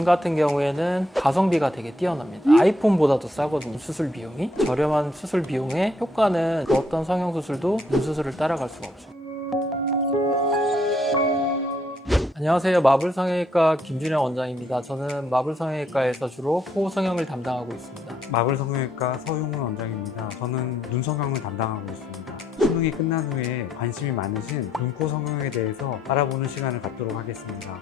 눈 같은 경우에는 가성비가 되게 뛰어납니다. 아이폰보다도 싸거든요. 수술 비용이. 저렴한 수술 비용에 효과는 어떤 성형 수술도 눈 수술을 따라갈 수가 없죠. 안녕하세요. 마블성형외과 김준영 원장입니다. 저는 마블성형외과에서 주로 코 성형을 담당하고 있습니다. 마블성형외과 서용훈 원장입니다. 저는 눈 성형을 담당하고 있습니다. 수능이 끝난 후에 관심이 많으신 눈, 코 성형에 대해서 알아보는 시간을 갖도록 하겠습니다.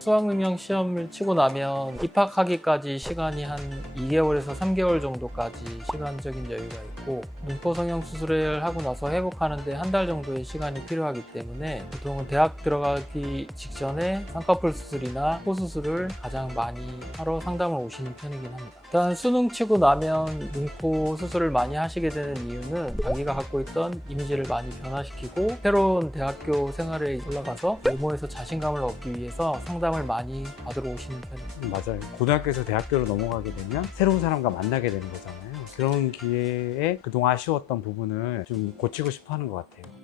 수학능력 시험을 치고 나면 입학하기까지 시간이 한 2개월에서 3개월 정도까지 시간적인 여유가 있고, 눈코 성형 수술을 하고 나서 회복하는데 한 달 정도의 시간이 필요하기 때문에 보통은 대학 들어가기 직전에 쌍꺼풀 수술이나 코 수술을 가장 많이 하러 상담을 오시는 편이긴 합니다. 일단 수능 치고 나면 눈코 수술을 많이 하시게 되는 이유는 자기가 갖고 있던 이미지를 많이 변화시키고 새로운 대학교 생활에 올라가서 외모에서 자신감을 얻기 위해서 상담을 많이 받으러 오시는 편입니다. 맞아요. 고등학교에서 대학교로 넘어가게 되면 새로운 사람과 만나게 되는 거잖아요. 그런 기회에 그동안 아쉬웠던 부분을 좀 고치고 싶어 하는 것 같아요.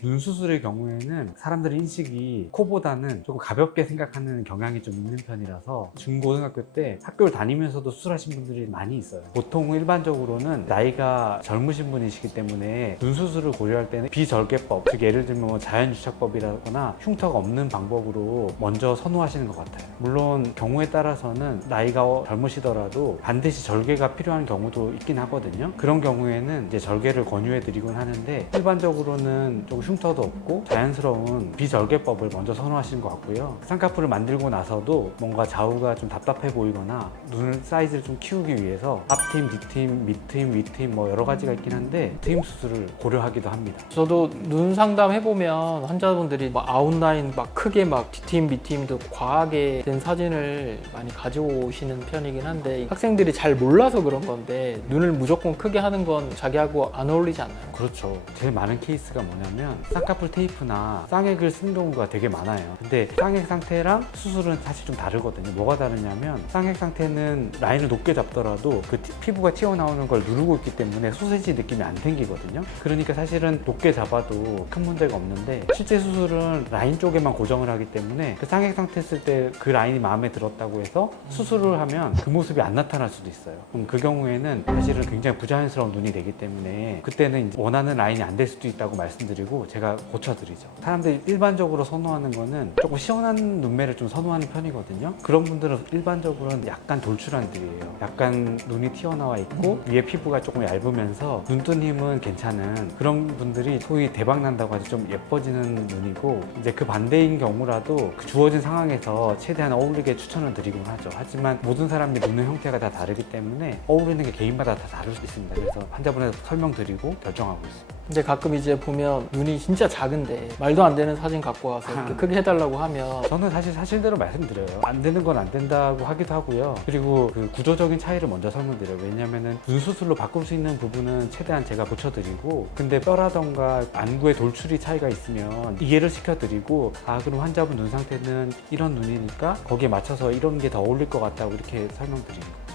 눈 수술의 경우에는 사람들의 인식이 코보다는 조금 가볍게 생각하는 경향이 좀 있는 편이라서 중고등학교 때 학교를 다니면서도 수술하신 분들이 많이 있어요. 보통 일반적으로는 나이가 젊으신 분이시기 때문에 눈 수술을 고려할 때는 비절개법, 즉 예를 들면 뭐 자연유착법이라거나 흉터가 없는 방법으로 먼저 선호하시는 것 같아요. 물론 경우에 따라서는 나이가 젊으시더라도 반드시 절개가 필요한 경우도 있긴 하거든요. 그런 경우에는 이제 절개를 권유해 드리곤 하는데, 일반적으로는 조금 흉터도 없고 자연스러운 비절개법을 먼저 선호하시는 것 같고요. 쌍꺼풀을 만들고 나서도 뭔가 좌우가 좀 답답해 보이거나 눈 사이즈를 좀 키우기 위해서 앞트임, 뒤트임, 밑트임, 위트임 뭐 여러 가지가 있긴 한데 트임 수술을 고려하기도 합니다. 저도 눈 상담 해보면 환자분들이 막 아웃라인 막 크게 막 뒤트임, 밑트임도 과하게 된 사진을 많이 가지고 오시는 편이긴 한데, 학생들이 잘 몰라서 그런 건데 눈을 무조건 크게 하는 건 자기하고 안 어울리지 않나요? 그렇죠. 제일 많은 케이스가 뭐냐면 쌍꺼풀 테이프나 쌍액을 쓴 경우가 되게 많아요. 근데 쌍액 상태랑 수술은 사실 좀 다르거든요. 뭐가 다르냐면 쌍액 상태는 라인을 높게 잡더라도 그 피부가 튀어나오는 걸 누르고 있기 때문에 소세지 느낌이 안 생기거든요. 그러니까 사실은 높게 잡아도 큰 문제가 없는데, 실제 수술은 라인 쪽에만 고정을 하기 때문에 그 쌍액 상태 쓸 때 그 라인이 마음에 들었다고 해서 수술을 하면 그 모습이 안 나타날 수도 있어요. 그럼 그 경우에는 사실은 굉장히 부자연스러운 눈이 되기 때문에 그때는 이제 원하는 라인이 안 될 수도 있다고 말씀드리고 제가 고쳐드리죠. 사람들이 일반적으로 선호하는 거는 조금 시원한 눈매를 좀 선호하는 편이거든요. 그런 분들은 일반적으로는 약간 돌출한들이에요. 약간 눈이 튀어나와 있고 위에 피부가 조금 얇으면서 눈뜬 힘은 괜찮은 그런 분들이 소위 대박 난다고 하죠. 좀 예뻐지는 눈이고, 이제 그 반대인 경우라도 그 주어진 상황에서 최대한 어울리게 추천을 드리곤 하죠. 하지만 모든 사람의 눈의 형태가 다 다르기 때문에 어울리는 게 개인마다 다 다를 수 있습니다. 그래서 환자분한테 설명드리고 결정하고 있습니다. 근데 가끔 이제 보면 눈이 진짜 작은데 말도 안 되는 사진 갖고 와서 이렇게 크게 해달라고 하면, 저는 사실 사실대로 말씀드려요. 안 되는 건 안 된다고 하기도 하고요. 그리고 그 구조적인 차이를 먼저 설명드려요. 왜냐면은 눈 수술로 바꿀 수 있는 부분은 최대한 제가 고쳐드리고, 근데 뼈라던가 안구의 돌출이 차이가 있으면 이해를 시켜드리고, 아 그럼 환자분 눈 상태는 이런 눈이니까 거기에 맞춰서 이런 게 더 어울릴 것 같다고 이렇게 설명드리는 거예요.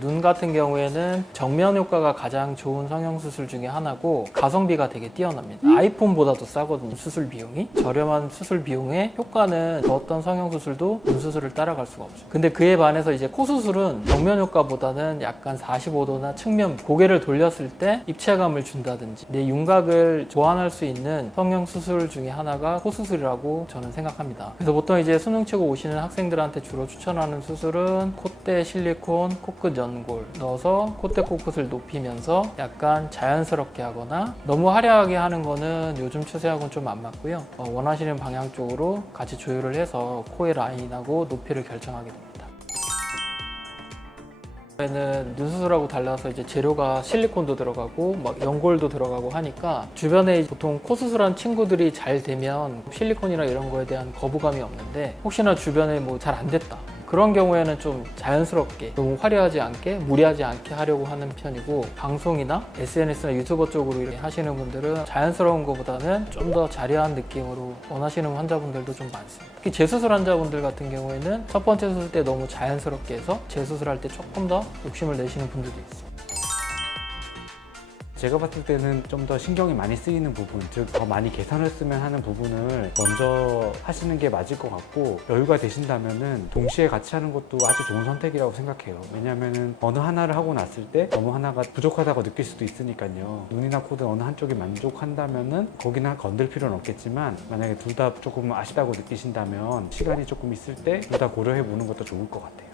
눈 같은 경우에는 정면 효과가 가장 좋은 성형수술 중에 하나고 가성비가 되게 뛰어납니다. 아이폰보다도 싸거든요. 수술 비용이. 저렴한 수술 비용에 효과는 어떤 성형수술도 눈 수술을 따라갈 수가 없죠. 근데 그에 반해서 이제 코 수술은 정면 효과보다는 약간 45도나 측면 고개를 돌렸을 때 입체감을 준다든지 내 윤곽을 보완할 수 있는 성형수술 중에 하나가 코 수술이라고 저는 생각합니다. 그래서 보통 이제 수능 치고 오시는 학생들한테 주로 추천하는 수술은 콧대 실리콘, 코끝 연골 넣어서 콧대 코끝을 높이면서 약간 자연스럽게 하거나, 너무 화려하게 하는 거는 요즘 추세하고는 좀 안 맞고요. 원하시는 방향 쪽으로 같이 조율을 해서 코의 라인하고 높이를 결정하게 됩니다. 는 눈 수술하고 달라서 이제 재료가 실리콘도 들어가고 막 연골도 들어가고 하니까 주변에 보통 코 수술한 친구들이 잘 되면 실리콘이나 이런 거에 대한 거부감이 없는데, 혹시나 주변에 뭐 잘 안 됐다 그런 경우에는 좀 자연스럽게 너무 화려하지 않게 무리하지 않게 하려고 하는 편이고, 방송이나 SNS나 유튜버 쪽으로 이렇게 하시는 분들은 자연스러운 것보다는 좀 더 자려한 느낌으로 원하시는 환자분들도 좀 많습니다. 특히 재수술 환자분들 같은 경우에는 첫 번째 수술 때 너무 자연스럽게 해서 재수술할 때 조금 더 욕심을 내시는 분들도 있습니다. 제가 봤을 때는 좀 더 신경이 많이 쓰이는 부분, 즉 더 많이 개선을 쓰면 하는 부분을 먼저 하시는 게 맞을 것 같고, 여유가 되신다면은 동시에 같이 하는 것도 아주 좋은 선택이라고 생각해요. 왜냐면은 어느 하나를 하고 났을 때 너무 하나가 부족하다고 느낄 수도 있으니까요. 눈이나 코든 어느 한쪽이 만족한다면은 거기는 건들 필요는 없겠지만, 만약에 둘 다 조금 아쉽다고 느끼신다면 시간이 조금 있을 때 둘 다 고려해 보는 것도 좋을 것 같아요.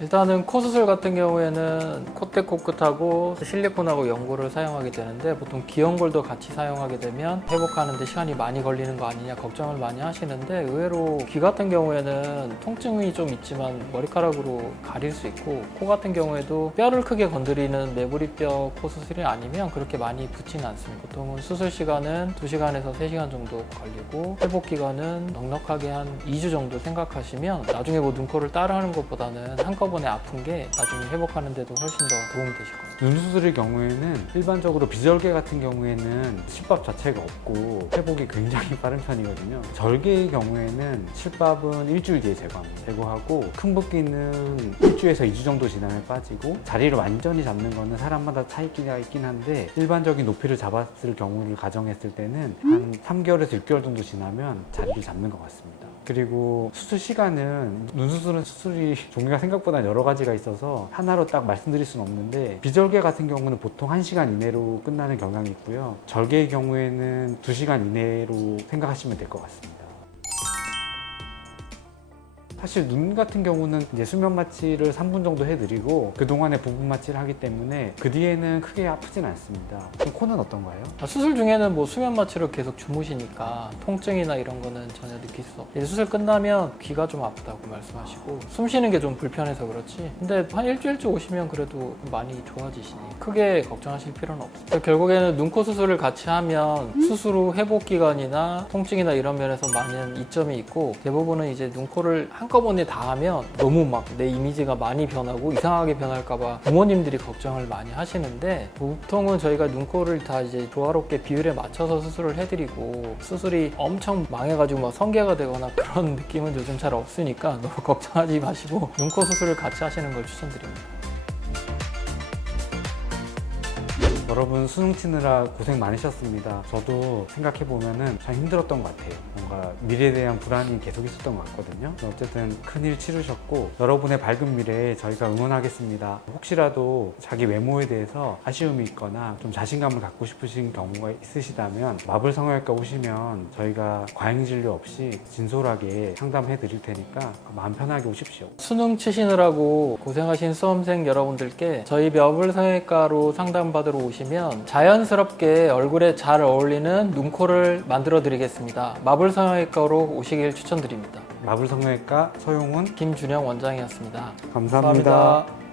일단은 코 수술 같은 경우에는 콧대 코끝하고 실리콘하고 연고를 사용하게 되는데, 보통 기연골도 같이 사용하게 되면 회복하는데 시간이 많이 걸리는 거 아니냐 걱정을 많이 하시는데, 의외로 귀 같은 경우에는 통증이 좀 있지만 머리카락으로 가릴 수 있고, 코 같은 경우에도 뼈를 크게 건드리는 매부리뼈 코 수술이 아니면 그렇게 많이 붓지는 않습니다. 보통은 수술 시간은 2시간에서 3시간 정도 걸리고, 회복 기간은 넉넉하게 한 2주 정도 생각하시면 나중에 뭐 눈코를 따로 하는 것보다는 한꺼번에 아픈 게 나중에 회복하는 데도 훨씬 더 도움이 되실 거예요. 눈 수술의 경우에는 일반적으로 비절개 같은 경우에는 실밥 자체가 없고 회복이 굉장히 빠른 편이거든요. 절개의 경우에는 실밥은 일주일 뒤에 제거하고, 큰 붓기는 1주에서 2주 정도 지나면 빠지고, 자리를 완전히 잡는 거는 사람마다 차이가 있긴 한데, 일반적인 높이를 잡았을 경우를 가정했을 때는 한 3개월에서 6개월 정도 지나면 자리를 잡는 것 같습니다. 그리고 수술 시간은, 눈 수술은 수술이 종류가 생각보다 여러 가지가 있어서 하나로 딱 말씀드릴 수는 없는데, 비절개 같은 경우는 보통 1시간 이내로 끝나는 경향이 있고요. 절개의 경우에는 2시간 이내로 생각하시면 될 것 같습니다. 사실 눈 같은 경우는 이제 수면 마취를 3분 정도 해드리고 그동안에 부분 마취를 하기 때문에 그 뒤에는 크게 아프진 않습니다. 그럼 코는 어떤가요? 수술 중에는 뭐 수면 마취로 계속 주무시니까 통증이나 이런 거는 전혀 느낄 수 없고, 수술 끝나면 귀가 좀 아프다고 말씀하시고 숨 쉬는 게 좀 불편해서 그렇지, 근데 한 일주일째 오시면 그래도 많이 좋아지시니 크게 걱정하실 필요는 없어요. 결국에는 눈, 코 수술을 같이 하면 수술 후 회복 기간이나 통증이나 이런 면에서 많은 이점이 있고, 대부분은 이제 눈, 코를 한꺼번에 다 하면 너무 막 내 이미지가 많이 변하고 이상하게 변할까봐 부모님들이 걱정을 많이 하시는데, 보통은 저희가 눈, 코를 다 이제 조화롭게 비율에 맞춰서 수술을 해드리고, 수술이 엄청 망해가지고 막 성게가 되거나 그런 느낌은 요즘 잘 없으니까 너무 걱정하지 마시고 눈, 코 수술을 같이 하시는 걸 추천드립니다. 여러분 수능 치느라 고생 많으셨습니다. 저도 생각해보면은 참 힘들었던 것 같아요. 뭔가 미래에 대한 불안이 계속 있었던 것 같거든요. 어쨌든 큰일 치르셨고, 여러분의 밝은 미래에 저희가 응원하겠습니다. 혹시라도 자기 외모에 대해서 아쉬움이 있거나 좀 자신감을 갖고 싶으신 경우가 있으시다면 마블성형외과 오시면 저희가 과잉진료 없이 진솔하게 상담해 드릴 테니까 마음 편하게 오십시오. 수능 치시느라고 고생하신 수험생 여러분들께 저희 마블성형외과로 상담받으러 오시면 자연스럽게 얼굴에 잘 어울리는 눈코를 만들어 드리겠습니다. 마블성형외과로 오시길 추천드립니다. 마블성형외과 서용훈 김준영 원장이었습니다. 감사합니다.